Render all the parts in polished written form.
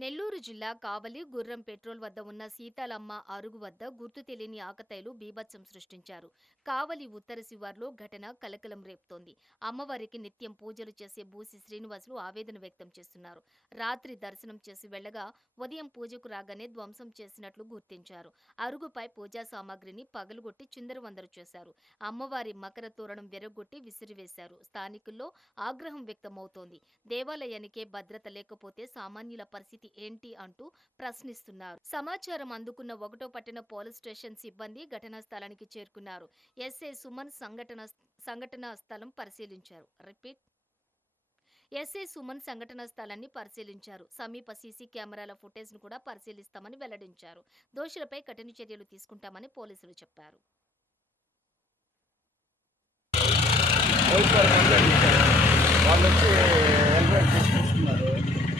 నెల్లూరు జిల్లా కావలి గుర్రం పెట్రోల్ వద్ద ఉన్న సీతాలమ్మ అరుగు వద్ద గుర్తు తెలియని ఆకతాయిలు బీభత్సం సృష్టించారు. కావలి ఉత్తర శివార్లో ఘటన కలకలం రేపుతోంది. అమ్మవారికి నిత్యం పూజలు చేసే బూసి శ్రీనివాసులు ఆవేదన వ్యక్తం చేస్తున్నారు. రాత్రి దర్శనం చేసి వెళ్లగా ఉదయం పూజకు రాగానే ధ్వంసం చేసినట్లు గుర్తించారు. అరుగుపై పూజా సామాగ్రిని పగలుగొట్టి చిందరవందరు చేశారు. అమ్మవారి మకర తోరణం విరగొట్టి విసిరివేశారు. స్థానికుల్లో ఆగ్రహం వ్యక్తమవుతోంది. దేవాలయానికే భద్రత లేకపోతే సామాన్యుల పరిస్థితి ఏంటి అంటూ ప్రశ్నిస్తున్నారు. సమాచారం అందుకున్న 1వ పట్టణ పోలీస్ స్టేషన్ సిబ్బంది ఘటనా స్థలానికి చేరుకున్నారు. ఎస్ఐ సుమన్ సంఘటనా స్థలం పరిశీలించారు. ఎస్ఐ సుమన్ సంఘటనా స్థలాన్ని పరిశీలించారు. సమీప సీసీ కెమెరాల ఫుటేజ్ ను కూడా పరిశీలిస్తామని వెల్లడించారు. దోషులపై కఠిన చర్యలు తీసుకుంటామని పోలీసులు చెప్పారు. వాళ్ళు వచ్చి ఎంక్వైరీ తీసుకొస్తున్నారు.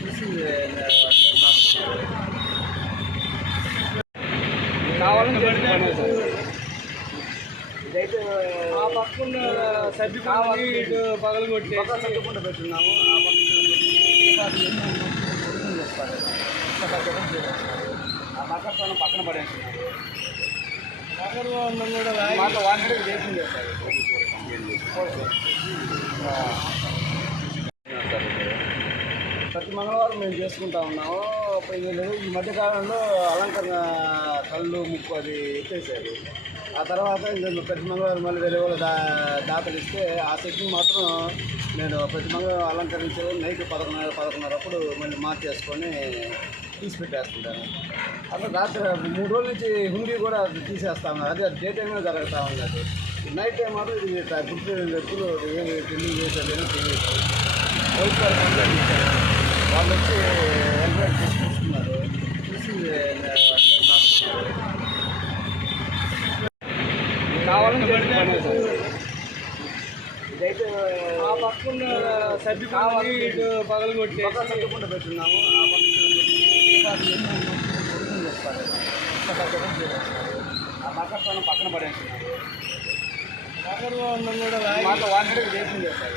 చూసి కావాలని ఇదైతే ఆ పక్కన సర్ది కావాలి ఇటు పగలు కొట్టి సర్దుకుంటూ పెట్టున్నాము. ఆ పక్కన పక్కన పడేస్తున్నారు. మాకు వాంటెడ్ చేసింది సార్. ప్రతి మంగళవారం మేము చేసుకుంటా ఉన్నాము. ఈ మధ్యకాలంలో అలంకరణ కళ్ళు ముక్కు అది ఎత్తేసారు. ఆ తర్వాత ఇంకా ప్రతి మంగళవారం మళ్ళీ వేరే వాళ్ళు దాతలు ఇస్తే ఆ సెట్ని మాత్రం నేను ప్రతి మంగళవారం అలంకరించే నైట్ 11:30 అప్పుడు మళ్ళీ మార్చేసుకొని తీసి పెట్టేస్తుంటాను. అట్లా రాత్రి 3 రోజుల నుంచి హుండీ కూడా తీసేస్తా ఉన్నారు. అదే డే టైంలో జరుగుతూ ఉన్నది. నైట్ టైం మాత్రం ఇది గుర్తు వ్యక్తులు ఏమి పెళ్లింగ్ చేశారని తెలియదు. పోలీసు కంప్లైంట్ ఇచ్చారు. వాళ్ళు వచ్చి ఎంక్వైరీ తీసుకొస్తున్నారు. చూసి కావాలని ఇదైతే ఆ పక్కన సర్ది కావాలి ఇటు పగలు కొట్టి సర్దుకుంటూ పెట్టున్నాము. ఆ పక్కన పక్కన పడేస్తున్నారు. మాకు వాంటెడ్ చేసింది సార్.